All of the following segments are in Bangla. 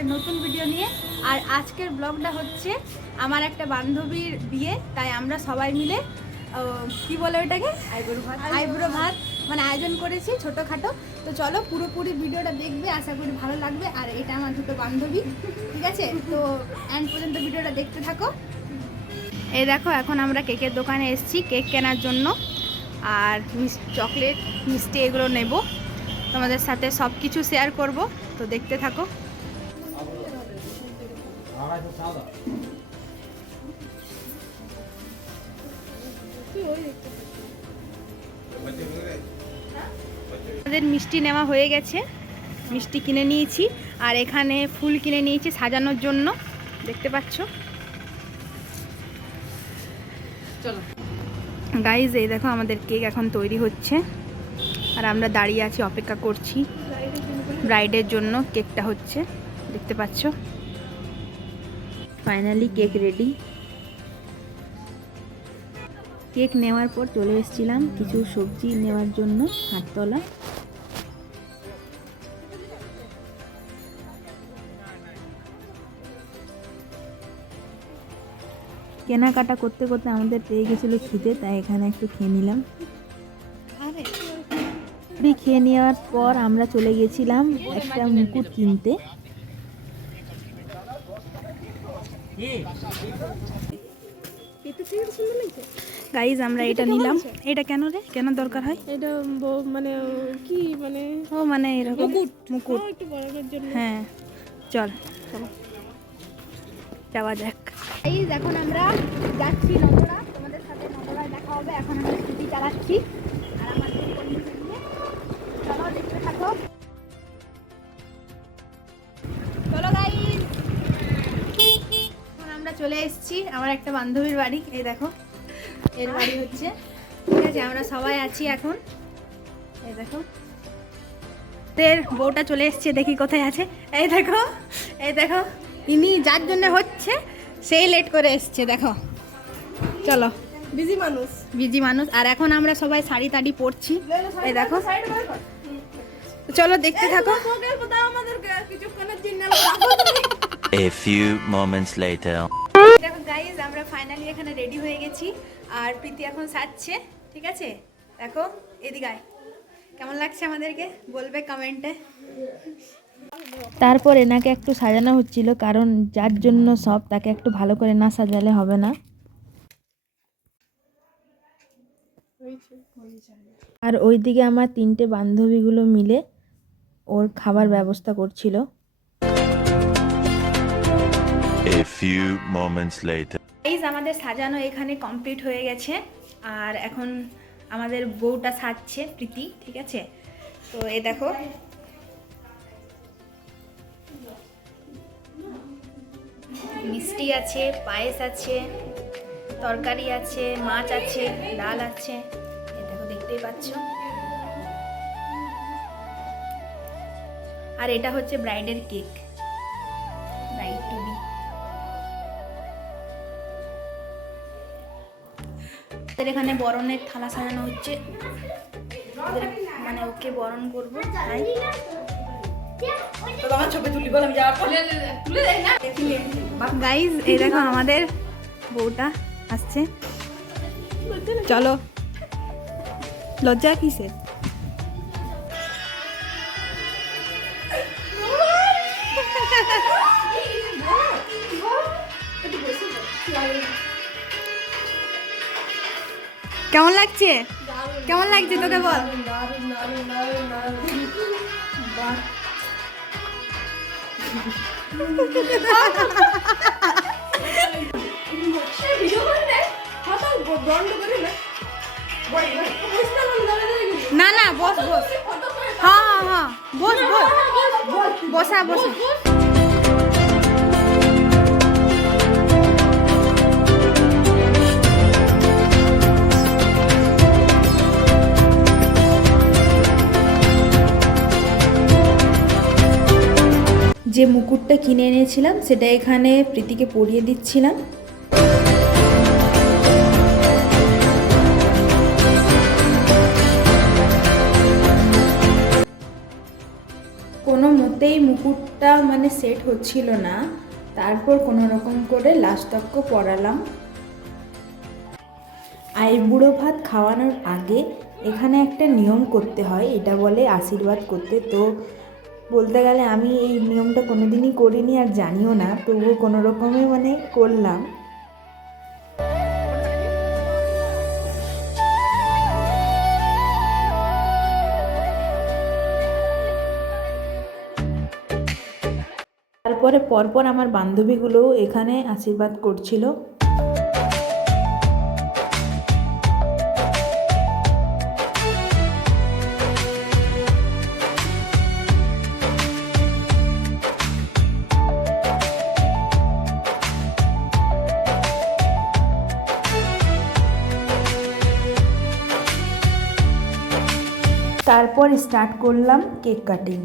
একটা নতুন ভিডিও নিয়ে। আর আজকের ব্লগটা হচ্ছে আমার একটা বান্ধবীর বিয়ে, তাই আমরা সবাই মিলে কি বলে ওটাকে আইব্রো ভাত মানে আয়োজন করেছি ছোটোখাটো। তো চলো পুরোপুরি ভিডিওটা দেখবে, আশা করি ভালো লাগবে। আর এটা আমার দুটো বান্ধবী, ঠিক আছে? তো এন্ড পর্যন্ত ভিডিওটা দেখতে থাকো। এই দেখো, এখন আমরা কেকের দোকানে এসেছি কেক কেনার জন্য, আর চকলেট মিষ্টি এগুলো নেব, তোমাদের সাথে সব কিছু শেয়ার করব। তো দেখতে থাকো। আমাদের মিষ্টি নেওয়া হয়ে গেছে, মিষ্টি কিনে নিয়েছি, আর এখানে ফুল কিনে নিয়েছি সাজানোর জন্য, দেখতে পাচ্ছ। চলো গাইজ, এই দেখো আমাদের কেক এখন তৈরি হচ্ছে, আর আমরা দাঁড়িয়ে আছি অপেক্ষা করছি ব্রাইডের জন্য। কেকটা হচ্ছে, দেখতে পাচ্ছ। Finally cake ready. কেক নেওয়ার পর চলে এসেছিলাম কিছু সবজি নেওয়ার জন্য হাটতলা। কেনাকাটা করতে করতে আমাদের পেয়ে গেছিলো খিদে, তাই এখানে একটু খেয়ে নিলাম। খেয়ে নেওয়ার পর আমরা চলে গেছিলাম একটা মুকুট কিনতে। গাইজ আমরা এটা নিলাম। এটা কেন রে, কেন দরকার হয় এটা? মানে কি মানে ও মানে এরকম মুকুট একটু বড়ানোর জন্য। হ্যাঁ, চল যাওয়া যাক। গাইজ এখন আমরা যাচ্ছি নগরা, তোমাদের সাথে নগরায় দেখা হবে। এখন আমরা স্কুটি চালাচ্ছি, আর আমার চলো দেখতে থাকো। চলো গাইজ, এখন আমরা চলে এসেছি আমার একটা বান্ধবীর বাড়ি। এই দেখো, এর বাড়ি হচ্ছে, ঠিক আছে? আমরা সবাই আছি এখন। এই দেখো, তের বউটা চলে এসছে, দেখি কোথায় আছে। এই দেখো, এই দেখো, ইনি যার জন্য হচ্ছে সেই লেট করে এসছে, দেখো। চলো, বিজি মানুষ। বিজি মানুষ। আর এখন আমরা সবাই শাড়ি টাড়ি পরছি, এই দেখো। চলো দেখতে থাকো। A few moments later. দেখো গাইজ, আমরা ফাইনালি এখানে রেডি হয়ে গেছি, আর প্রীতি এখন সাজছে, ঠিক আছে? দেখো এদিকে আয়, কেমন লাগছে আমাদেরকে বলবে কমেন্টে। তারপর এনাকে একটু সাজানো হচ্ছিল, কারণ যার জন্য সব, তাকে একটু ভালো করে না সাজালে হবে না। আর ওইদিকে আমার তিনটে বান্ধবীগুলো মিলে ওর খাবার ব্যবস্থা করছিল। A few moments later. Guys আমাদের সাজানো এখানে কমপ্লিট হয়ে গেছে, আর এখন আমাদের বউটা সাজছে প্রীতি, ঠিক আছে? তো এই দেখো, মিষ্টি আছে, পায়েস আছে, তরকারি আছে, মাছ আছে, ডাল আছে, এই দেখো দেখতেই পাচ্ছ। আর এটা হচ্ছে ব্রাইডের কেক, ব্রাইড টু বি। এখানে বরণের থালা সাজানো হচ্ছে, মানে ওকে বরণ করবো তাই। গাইজ এই দেখো আমাদের বউটা আসছে, চলো। লজ্জা কিসে? কেমন লাগছে? কেমন লাগছে তোকে বল? না না, বস বস, হ্যাঁ হ্যাঁ হ্যাঁ, বস বস, বসা বসা। যে মুকুটটা কিনে এনেছিলাম সেটা এখানে প্রীতিকে পরিয়ে দিচ্ছিলাম। কোনো মতেই মুকুটটা মানে সেট হচ্ছিল না, তারপর কোনো রকম করে লাস্টক্য পরালাম। আইবুড়ো ভাত খাওয়ানোর আগে এখানে একটা নিয়ম করতে হয়, এটা বলে আশীর্বাদ করতে। তো বলতে গেলে আমি এই নিয়মটা কোনোদিনই করিনি আর জানিও না, তবুও কোনো রকমে মানে করলাম। তারপরে পরপর আমার বান্ধবীগুলোও এখানে আশীর্বাদ করছিল। তারপর স্টার্ট করলাম কেক কাটিং।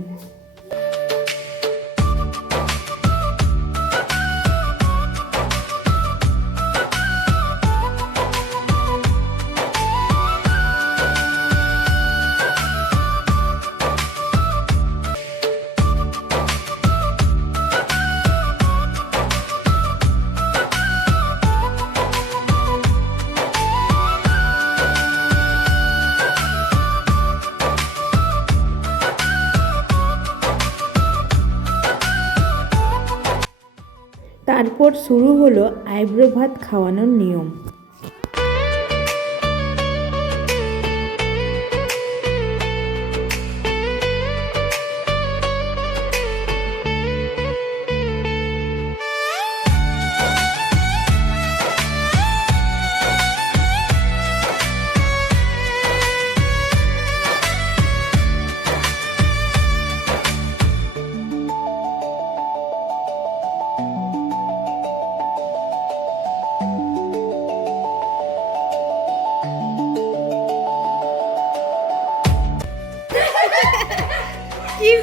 তারপর শুরু হলো আইব্রো ভাত খাওয়ানোর নিয়ম।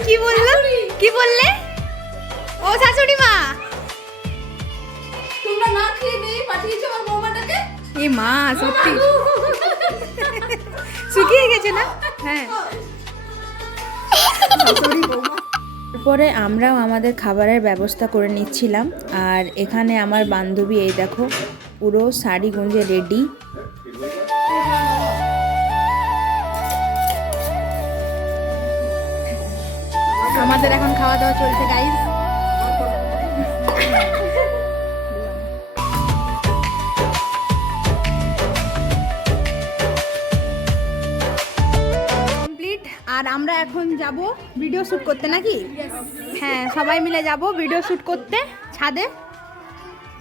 কি বললো, কি বললে? ও শাশুড়ি মা, তোমরা না খেয়ে নেই পাঠিয়েছো আমার বৌমাটাকে। এ মা সত্যি শুকিয়ে গেছে না? হ্যাঁ। তারপরে আমরাও আমাদের খাবারের ব্যবস্থা করে নিচ্ছিলাম। আর এখানে আমার বান্ধবী এই দেখো পুরো শাড়ি গুঁজে রেডি। আমাদের এখন খাওয়া দাওয়া চলছে গাইস। কমপ্লিট। আর আমরা এখন যাব ভিডিও শ্যুট করতে, নাকি? হ্যাঁ, সবাই মিলে যাব ভিডিও শ্যুট করতে ছাদে।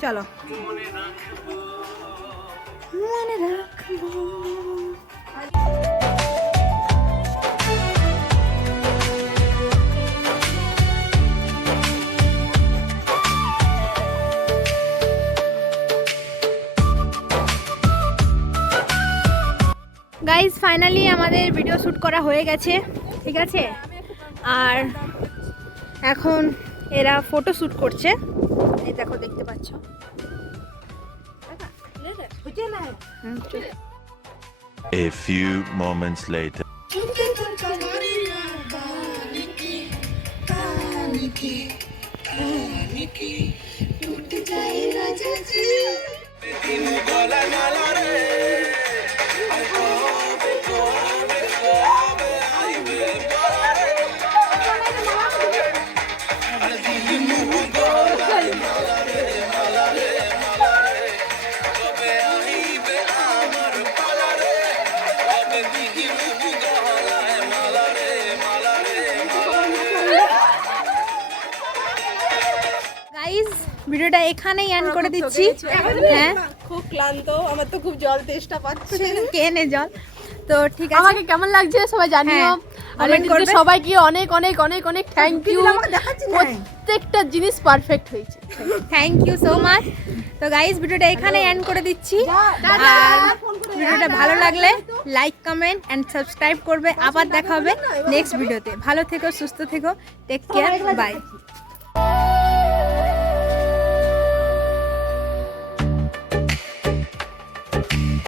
চলো। মনে রাখবো। গাইজ ফাইনালি আমাদের ভিডিও শ্যুট করা হয়ে গেছে, ঠিক আছে। আর এখন এরা ফটো শ্যুট করছে, এই দেখো দেখতে পাচ্ছ। A few moments later. ভিডিওটা এখানেই এন্ড করে দিচ্ছি। হ্যাঁ, খুব ক্লান্ত, আমার তো খুব জল তেষ্টা পাচ্ছে। কেনে জল। তো ঠিক আছে, আমাকে কেমন লাগছে সবাই জানিও। আমাদের সবাইকে অনেক অনেক অনেক অনেক থ্যাংক ইউ। প্রত্যেকটা জিনিস পারফেক্ট হয়েছে। Thank you so much. তো গাইস ভিডিওটা এখানে এন্ড করে দিচ্ছি। আর ভিডিওটা ভালো লাগলে লাইক, কমেন্ট এন্ড সাবস্ক্রাইব করবে। আবার দেখা হবে নেক্সট ভিডিওতে। ভালো থেকো, সুস্থ থেকো, টেক কেয়ার, বাই।